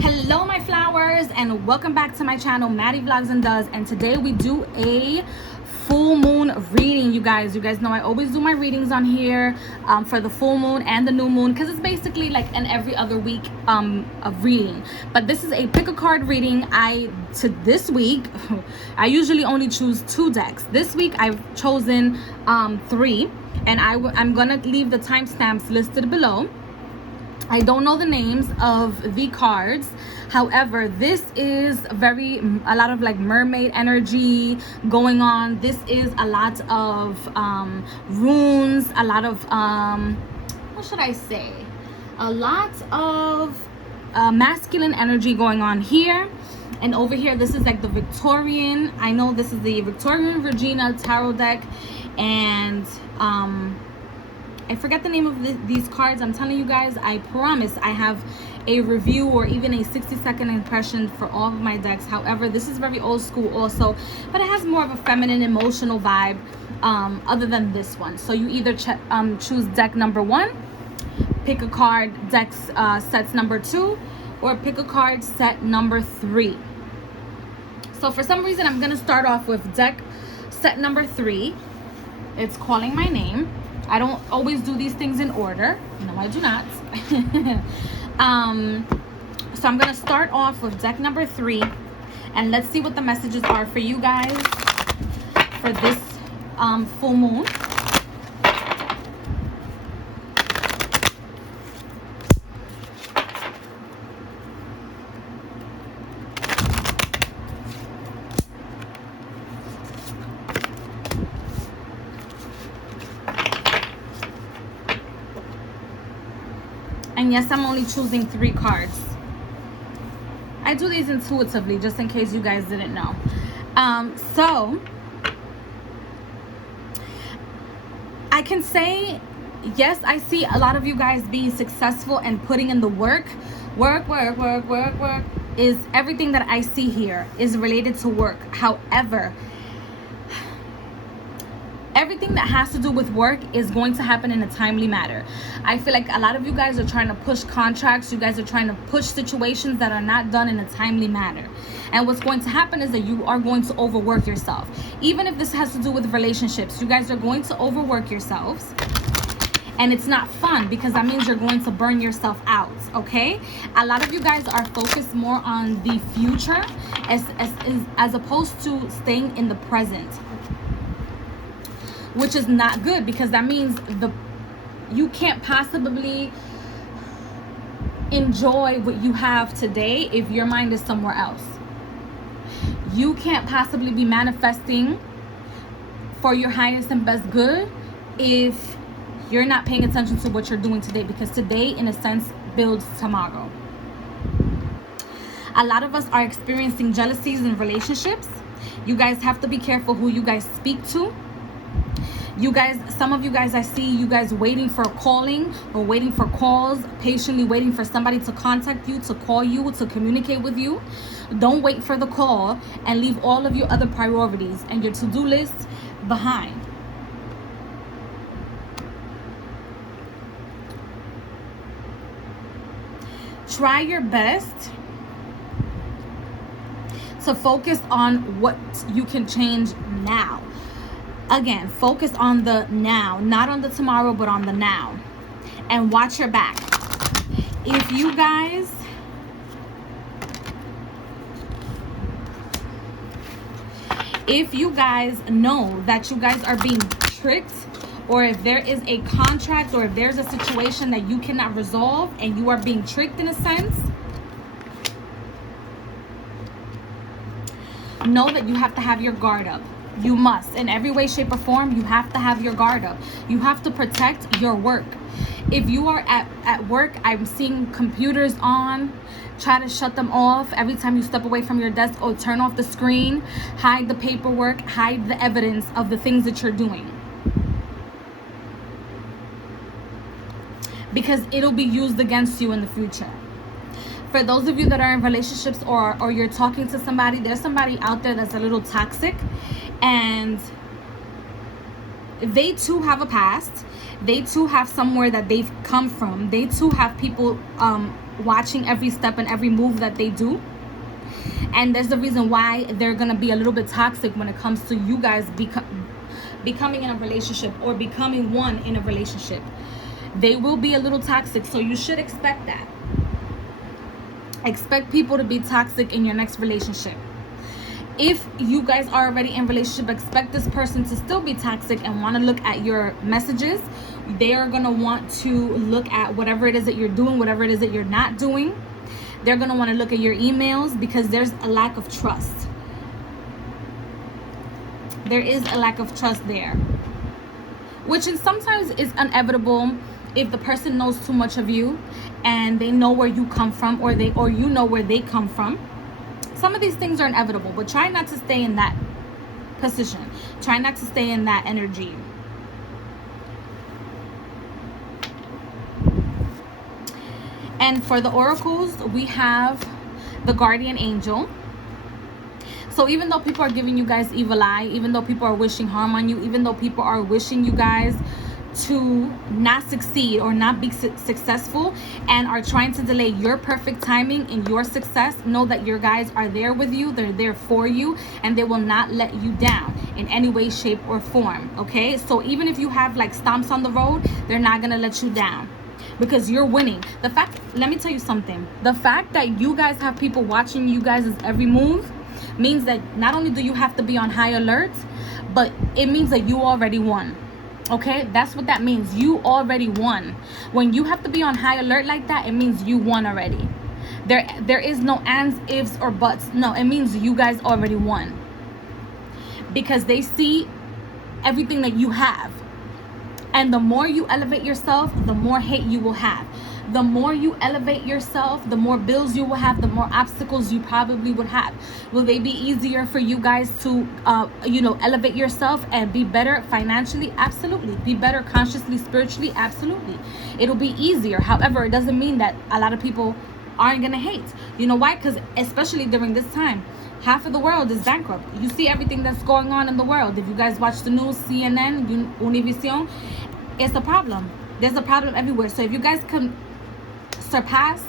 Hello my flowers, and welcome back to my channel, Maddievlogsdoes. And today we do a full moon reading. You guys know I always do my readings on here for the full moon and the new moon, because it's basically like an every other week of reading. But this is a pick a card reading. This week I usually only choose 2 decks. This week I've chosen 3, and I'm gonna leave the timestamps listed below. I don't know the names of the cards. However, this is a lot of like mermaid energy going on. This is a lot of runes, a lot of what should I say? A lot of masculine energy going on here. And over here, this is like the Victorian. I know this is the Victorian Regina tarot deck, and I forget the name of these cards. I'm telling you guys, I promise I have a review or even a 60-second impression for all of my decks. However, this is very old school also, but it has more of a feminine emotional vibe other than this one. So you either choose deck number 1, pick a card sets number 2, or pick a card set number 3. So for some reason, I'm going to start off with deck set number 3. It's calling my name. I don't always do these things in order. No, I do not. So I'm going to start off with deck number 3. And let's see what the messages are for you guys for this full moon. And yes, I'm only choosing 3 cards. I do these intuitively, just in case you guys didn't know. So I can say, yes, I see a lot of you guys being successful and putting in the work. Work is everything that I see here is related to work. However, everything that has to do with work is going to happen in a timely manner. I feel like a lot of you guys are trying to push contracts. You guys are trying to push situations that are not done in a timely manner. And what's going to happen is that you are going to overwork yourself. Even if this has to do with relationships, you guys are going to overwork yourselves. And it's not fun, because that means you're going to burn yourself out, okay? A lot of you guys are focused more on the future as opposed to staying in the present, which is not good, because that means you can't possibly enjoy what you have today if your mind is somewhere else. You can't possibly be manifesting for your highest and best good if you're not paying attention to what you're doing today, because today, in a sense, builds tomorrow. A lot of us are experiencing jealousies in relationships. You guys have to be careful who you guys speak to. You guys, some of you guys, I see you guys waiting for calling or waiting for calls, patiently waiting for somebody to contact you, to call you, to communicate with you. Don't wait for the call and leave all of your other priorities and your to-do list behind. Try your best to focus on what you can change now. Again, focus on the now, not on the tomorrow, but on the now. And watch your back. If you guys know that you guys are being tricked, or if there is a contract, or if there's a situation that you cannot resolve and you are being tricked in a sense, know that you have to have your guard up. You must, in every way, shape, or form, you have to have your guard up. You have to protect your work. If you are at work, I'm seeing computers on. Try to shut them off every time you step away from your desk, or turn off the screen. Hide the paperwork, hide the evidence of the things that you're doing, because it'll be used against you in the future. For those of you that are in relationships, or you're talking to somebody, there's somebody out there that's a little toxic, and they too have a past. They too have somewhere that they've come from. They too have people watching every step and every move that they do. And there's the reason why they're gonna be a little bit toxic when it comes to you guys becoming in a relationship or becoming one in a relationship. They will be a little toxic, so you should expect that. Expect people to be toxic in your next relationship. If you guys are already in a relationship, expect this person to still be toxic and want to look at your messages. They are going to want to look at whatever it is that you're doing, whatever it is that you're not doing. They're going to want to look at your emails because there's a lack of trust. There is a lack of trust there, which is sometimes is inevitable if the person knows too much of you and they know where you come from, or you know where they come from. Some of these things are inevitable, but try not to stay in that position. Try not to stay in that energy. And for the oracles, we have the guardian angel. So even though people are giving you guys evil eye, even though people are wishing harm on you, even though people are wishing you guys to not succeed or not be successful and are trying to delay your perfect timing and your success, know that your guys are there with you. They're there for you, and they will not let you down in any way, shape, or form. Okay, so even if you have like stomps on the road, they're not gonna let you down because you're winning. Let me tell you something, the fact that you guys have people watching you guys' every move means that not only do you have to be on high alert, but it means that you already won. Okay, that's what that means. You already won. When you have to be on high alert like that, it means you won already. There is no ands, ifs, or buts. No, it means you guys already won, because they see everything that you have. And the more you elevate yourself, the more hate you will have. The more you elevate yourself, the more bills you will have, the more obstacles you probably would have. Will they be easier for you guys to, elevate yourself and be better financially? Absolutely. Be better consciously, spiritually? Absolutely. It'll be easier. However, it doesn't mean that a lot of people aren't going to hate. You know why? Because especially during this time, half of the world is bankrupt. You see everything that's going on in the world. If you guys watch the news, CNN, Univision, it's a problem. There's a problem everywhere. So if you guys can surpass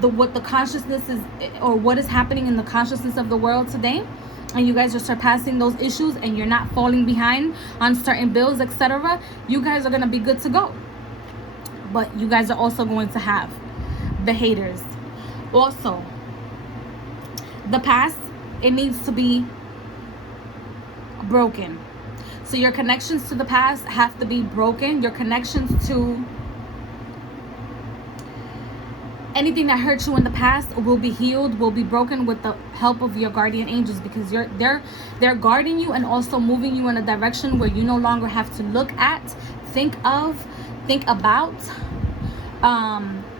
what the consciousness is, or what is happening in the consciousness of the world today, and you guys are surpassing those issues and you're not falling behind on certain bills, etc., you guys are going to be good to go. But you guys are also going to have the haters. Also, the past, it needs to be broken. So your connections to the past have to be broken. Your connections to anything that hurt you in the past will be healed, will be broken with the help of your guardian angels, because they're guarding you and also moving you in a direction where you no longer have to look at, think about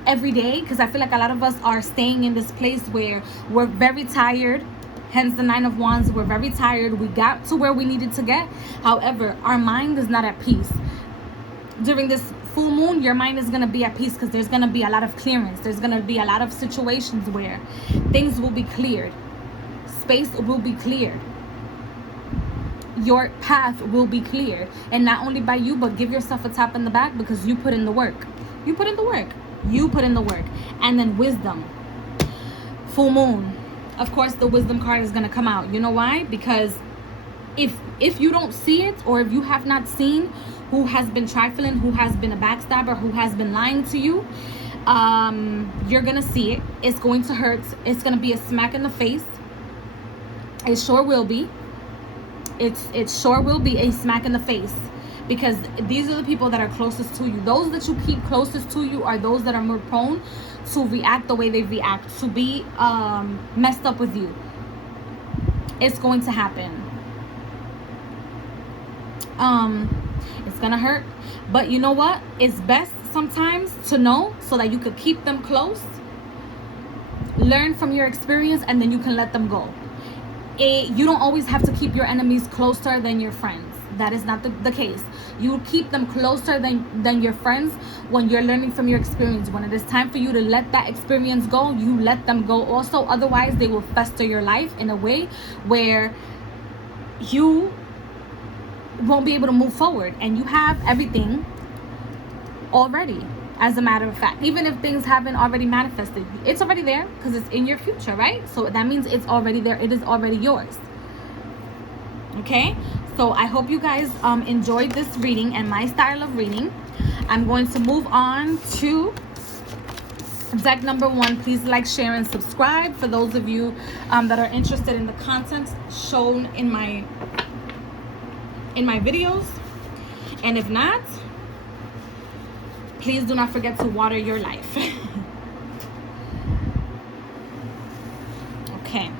every day. Because I feel like a lot of us are staying in this place where we're very tired. Hence the 9 of Wands. We're very tired. We got to where we needed to get. However, our mind is not at peace. During this full moon, your mind is going to be at peace, because there's going to be a lot of clearance. There's going to be a lot of situations where things will be cleared. Space will be cleared. Your path will be cleared. And not only by you, but give yourself a tap in the back, because you put in the work. You put in the work. You put in the work. And then wisdom. Full moon. Of course, the wisdom card is going to come out. You know why? Because if you don't see it, or if you have not seen who has been trifling, who has been a backstabber, who has been lying to you, you're going to see it. It's going to hurt. It's going to be a smack in the face. It sure will be. It sure will be a smack in the face. Because these are the people that are closest to you. Those that you keep closest to you are those that are more prone to react the way they react, to be messed up with you. It's going to happen. It's gonna hurt, but you know what? It's best sometimes to know, so that you could keep them close, learn from your experience, and then you can let them go. You don't always have to keep your enemies closer than your friends. That is not the case. You keep them closer than your friends when you're learning from your experience. When it is time for you to let that experience go, you let them go also. Otherwise, they will fester your life in a way where you won't be able to move forward, and you have everything already. As a matter of fact, even if things haven't already manifested, it's already there because it's in your future, right? So that means it's already there. It is already yours. Okay, so I hope you guys enjoyed this reading and my style of reading. I'm going to move on to deck number 1. Please like, share, and subscribe for those of you that are interested in the content shown in my videos. And if not, please do not forget to water your life. Okay.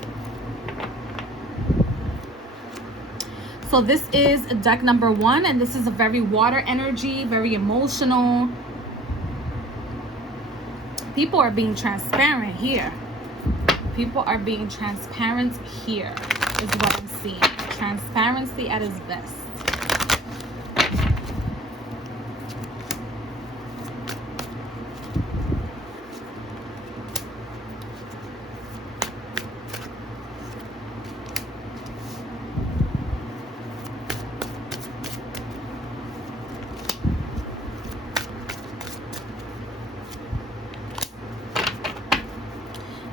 So this is deck number 1, and this is a very water energy, very emotional. People are being transparent here. People are being transparent here is what I'm seeing. Transparency at its best.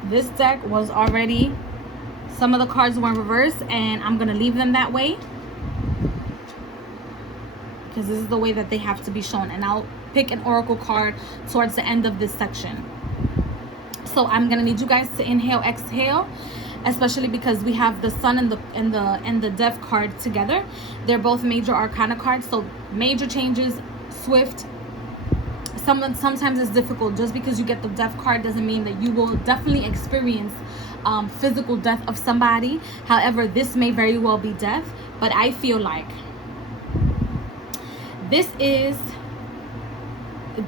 This deck was already, some of the cards were in reverse, and I'm going to leave them that way because this is the way that they have to be shown. And I'll pick an oracle card towards the end of this section. So I'm going to need you guys to inhale, exhale, especially because we have the Sun and the Death card together. They're both major arcana cards, so major changes, swift. Sometimes it's difficult. Just because you get the Death card doesn't mean that you will definitely experience physical death of somebody. However, this may very well be death, but I feel like this is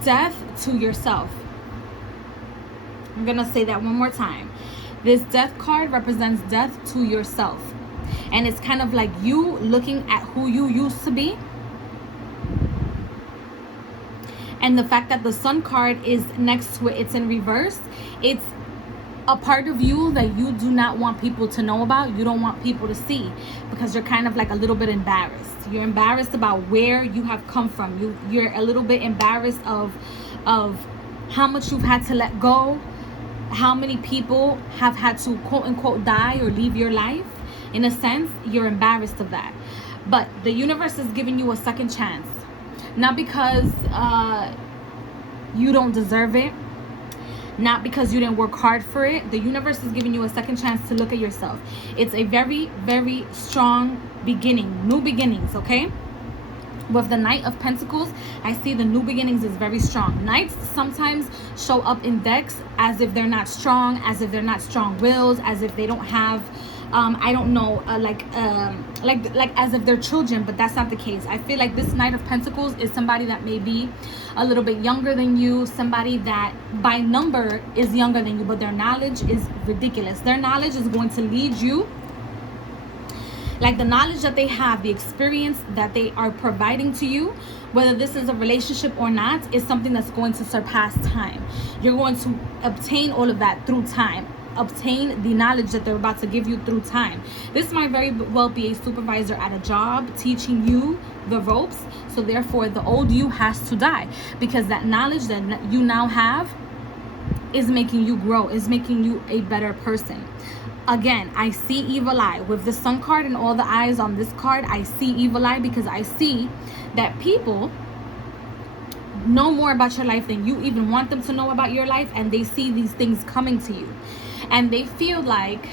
death to yourself. I'm gonna say that one more time. This Death card represents death to yourself, and it's kind of like you looking at who you used to be. And the fact that the Sun card is next to it, it's in reverse. It's a part of you that you do not want people to know about. You don't want people to see because you're kind of like a little bit embarrassed. You're embarrassed about where you have come from. You're a little bit embarrassed of how much you've had to let go, how many people have had to quote unquote die or leave your life. In a sense, you're embarrassed of that. But the universe is giving you a second chance. Not because you don't deserve it, not because you didn't work hard for it. The universe is giving you a second chance to look at yourself. It's a very, very strong beginning, new beginnings, okay? With the Knight of Pentacles, I see the new beginnings is very strong. Knights sometimes show up in decks as if they're not strong, as if they're not strong-willed, as if they don't have I don't know, like as if they're children, but that's not the case. I feel like this Knight of Pentacles is somebody that may be a little bit younger than you, somebody that by number is younger than you, but their knowledge is ridiculous. Their knowledge is going to lead you, like the knowledge that they have, the experience that they are providing to you, whether this is a relationship or not, is something that's going to surpass time. You're going to obtain all of that through time. Obtain the knowledge that they're about to give you through time. This might very well be a supervisor at a job teaching you the ropes. So therefore the old you has to die, because that knowledge that you now have is making you grow, is making you a better person. Again, I see evil eye with the Sun card and all the eyes on this card. I see evil eye because I see that people know more about your life than you even want them to know about your life, and they see these things coming to you. And they feel like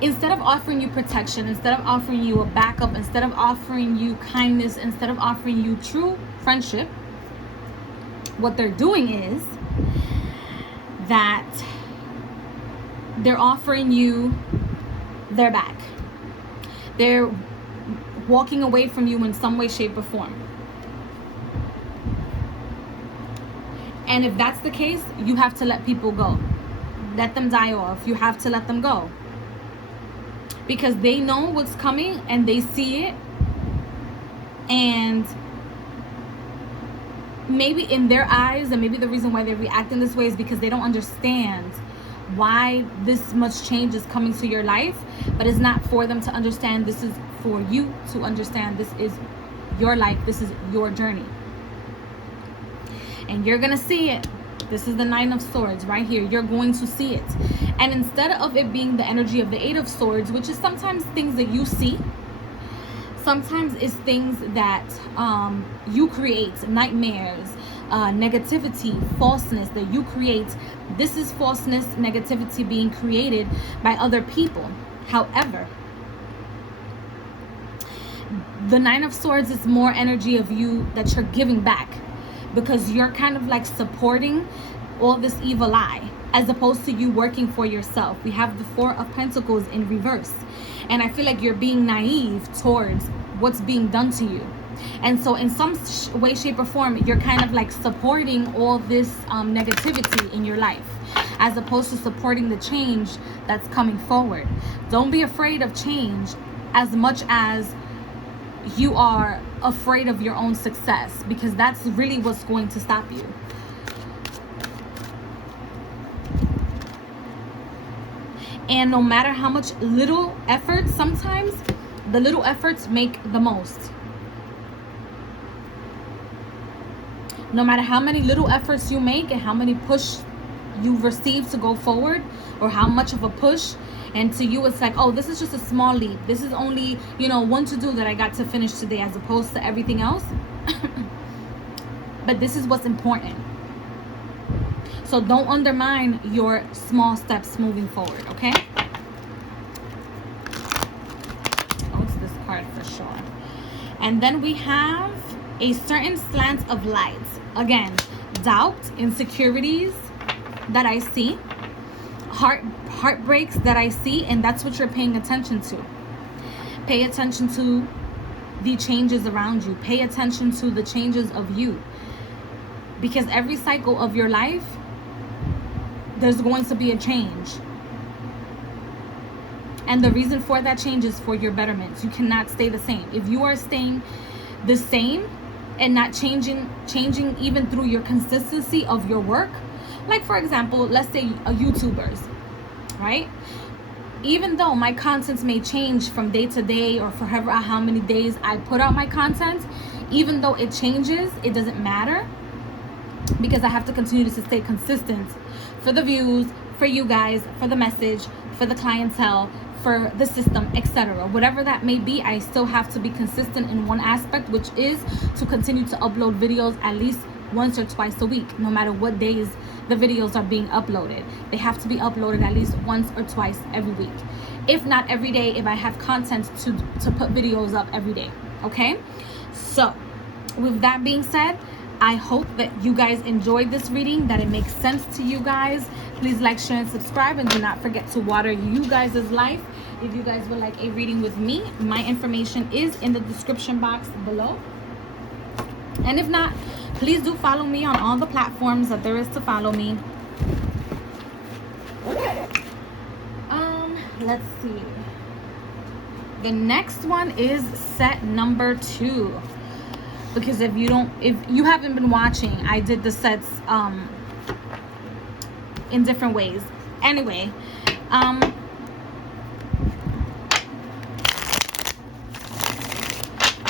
instead of offering you protection, instead of offering you a backup, instead of offering you kindness, instead of offering you true friendship, what they're doing is that they're offering you their back. They're walking away from you in some way, shape, or form. And if that's the case, you have to let people go. Let them die off. You have to let them go. Because they know what's coming and they see it. And maybe in their eyes, and maybe the reason why they react in this way is because they don't understand why this much change is coming to your life. But it's not for them to understand. This is for you to understand. This is your life. This is your journey. and you're gonna see it. This is the Nine of Swords right here. You're going to see it. And instead of it being the energy of the Eight of Swords, which is sometimes things that you see, sometimes it's things that you create, nightmares, negativity, falseness that you create. This is falseness, negativity being created by other people. However, the Nine of Swords is more energy of you that you're giving back, because you're kind of like supporting all this evil eye, as opposed to you working for yourself. We have the Four of Pentacles in reverse, and I feel like you're being naive towards what's being done to you. And so in some way, shape, or form, you're kind of like supporting all this negativity in your life, as opposed to supporting the change that's coming forward. Don't be afraid of change as much as you are afraid of your own success, because that's really what's going to stop you. And no matter how much little effort, sometimes the little efforts make the most. No matter how many little efforts you make and how many push you receive to go forward, or how much of a push, and to you it's like, oh, this is just a small leap. This is only, you know, one to do that I got to finish today, as opposed to everything else. But this is what's important. So don't undermine your small steps moving forward, okay? Oh, it's this card for sure. And then we have a certain slant of light. Again, doubt, insecurities that I see, heartbreaks that I see, and that's what you're paying attention to. Pay attention to the changes around you. Pay attention to the changes of you. Because every cycle of your life, there's going to be a change. And the reason for that change is for your betterment. You cannot stay the same. If you are staying the same and not changing even through your consistency of your work, like for example, let's say YouTubers, right? Even though my contents may change from day to day, or for how many days I put out my content, even though it changes, it doesn't matter, because I have to continue to stay consistent for the views, for you guys, for the message, for the clientele, for the system, etc. Whatever that may be, I still have to be consistent in one aspect, which is to continue to upload videos at least once or twice a week, no matter what days the videos are being uploaded. They have to be uploaded at least once or twice every week, if not every day, if I have content to put videos up every day. Okay, so with that being said, I hope that you guys enjoyed this reading, that it makes sense to you guys. Please like, share, and subscribe, and do not forget to water you guys' life. If you guys would like a reading with me, my information is in the description box below. And if not, please do follow me on all the platforms that there is to follow me. Let's see. The next one is set number 2. Because if you haven't been watching, I did the sets in different ways. Anyway,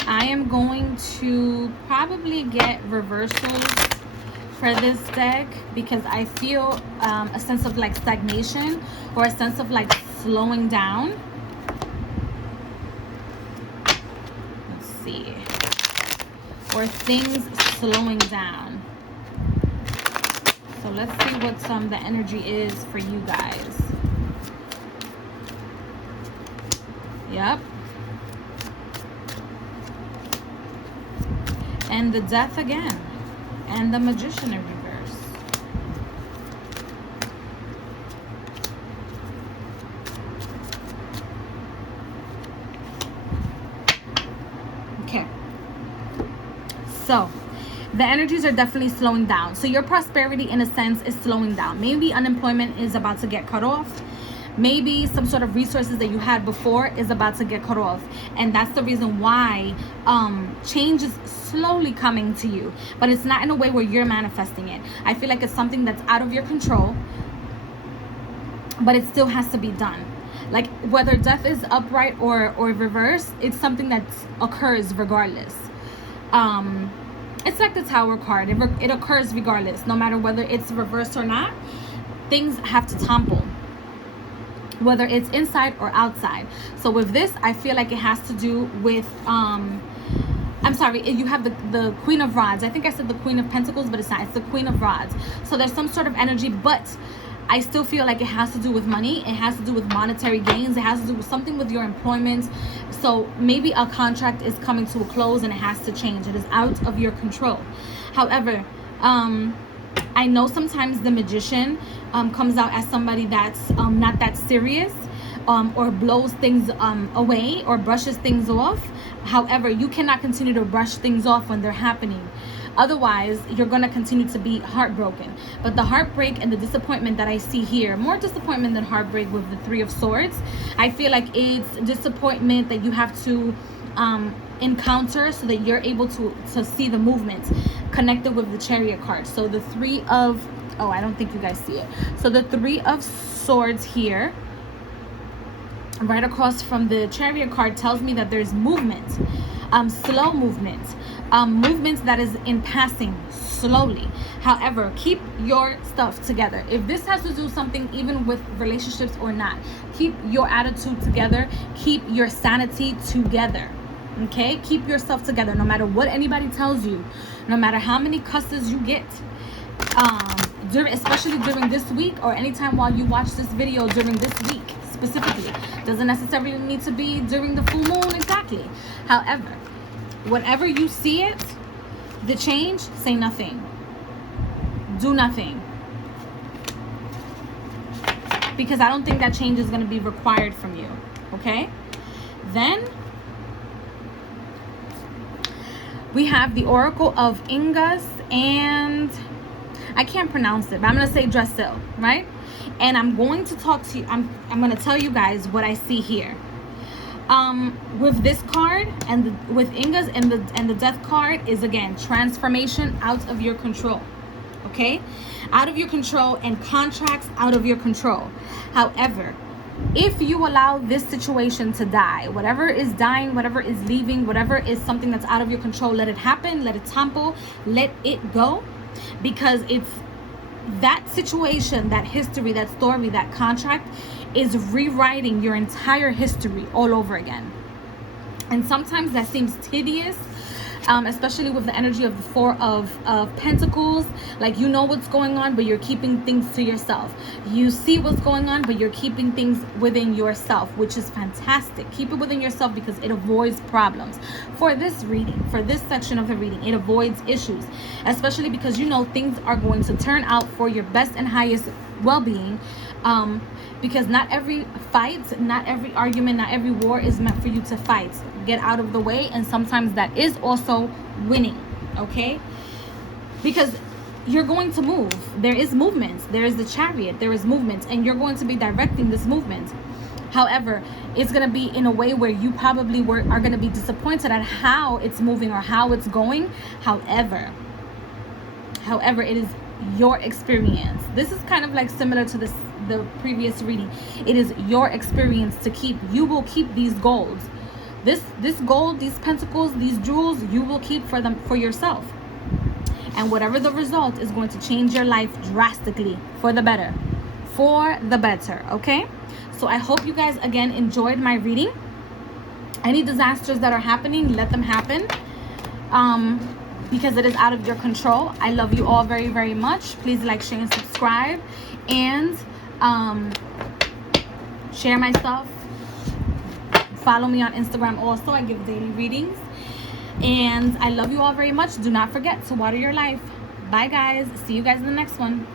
I am going to probably get reversals for this deck, because I feel a sense of like stagnation, or a sense of like slowing down. Let's see. Or things slowing down. So let's see what the energy is for you guys. Yep. And the Death again. And the Magician in reverse. Okay. So the energies are definitely slowing down. So your prosperity, in a sense, is slowing down. Maybe unemployment is about to get cut off. Maybe some sort of resources that you had before is about to get cut off. And that's the reason why change is slowly coming to you. But it's not in a way where you're manifesting it. I feel like it's something that's out of your control, but it still has to be done. Like whether death is upright or reverse, it's something that occurs regardless. it's like the Tower card. It occurs regardless, no matter whether it's reversed or not. Things have to topple, whether it's inside or outside. So with this, I feel like it has to do with I'm sorry, you have the Queen of Rods. I think I said the Queen of Pentacles, but it's not. It's the Queen of Rods. So there's some sort of energy, but I still feel like it has to do with money. It has to do with monetary gains. It has to do with something with your employment. So maybe a contract is coming to a close and it has to change. It is out of your control. However, I know sometimes the Magician comes out as somebody that's not that serious, or blows things away or brushes things off. However, you cannot continue to brush things off when they're happening. Otherwise, you're going to continue to be heartbroken. But the heartbreak and the disappointment that I see here, more disappointment than heartbreak with the Three of Swords, I feel like it's disappointment that you have to encounter so that you're able to see the movement connected with the Chariot card. So the Three of, oh, I don't think you guys see it. So the Three of Swords here, right across from the Chariot card, tells me that there's movement, slow movement, movement that is in passing slowly. However, keep your stuff together. If this has to do something even with relationships or not, keep your attitude together, keep your sanity together. Okay, keep yourself together, no matter what anybody tells you, no matter how many cusses you get, especially during this week, or anytime while you watch this video during this week specifically. Doesn't necessarily need to be during the full moon exactly. However, whenever you see it, the change, say nothing. Do nothing. Because I don't think that change is going to be required from you. Okay? Then we have the Oracle of Ingas, and I can't pronounce it, but I'm going to say Drasil, right? And I'm going to talk to you, I'm going to tell you guys what I see here. With this card and with Ingas and the Death card is, again, transformation out of your control. Okay? Out of your control, and contracts out of your control. However, if you allow this situation to die, whatever is dying, whatever is leaving, whatever is something that's out of your control, let it happen, let it tumble, let it go. Because it's that situation, that history, that story, that contract is rewriting your entire history all over again. And sometimes that seems tedious, especially with the energy of the Four of Pentacles. Like, you know what's going on, but you're keeping things to yourself. You see what's going on, but you're keeping things within yourself, which is fantastic. Keep it within yourself because it avoids problems. For this reading, for this section of the reading, it avoids issues, especially because you know things are going to turn out for your best and highest well-being. Because not every fight, not every argument, not every war is meant for you to fight. Get out of the way, and sometimes that is also winning. Okay? Because you're going to move. There is movement. There is the Chariot. There is movement, and you're going to be directing this movement. However, it's going to be in a way where you probably are going to be disappointed at how it's moving or how it's going. However, it is your experience. This is kind of like similar to the previous reading. It is your experience to keep. You will keep these golds. This gold, these pentacles, these jewels, you will keep for yourself. And whatever the result is going to change your life drastically for the better. For the better, okay? So I hope you guys, again, enjoyed my reading. Any disasters that are happening, let them happen. Because it is out of your control. I love you all very, very much. Please like, share, and subscribe. And share my stuff. Follow me on Instagram also. I give daily readings. And I love you all very much. Do not forget to water your life. Bye, guys. See you guys in the next one.